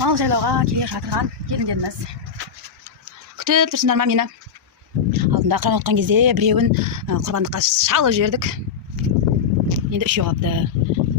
Мал жайлауға келе жатырған келіндеріміз. Күтіп тұрсыңдар ма мені? Алдында қыран отқан кезде біреуін құрбандыққа шалып жібердік. Енді үшеу қалыпты.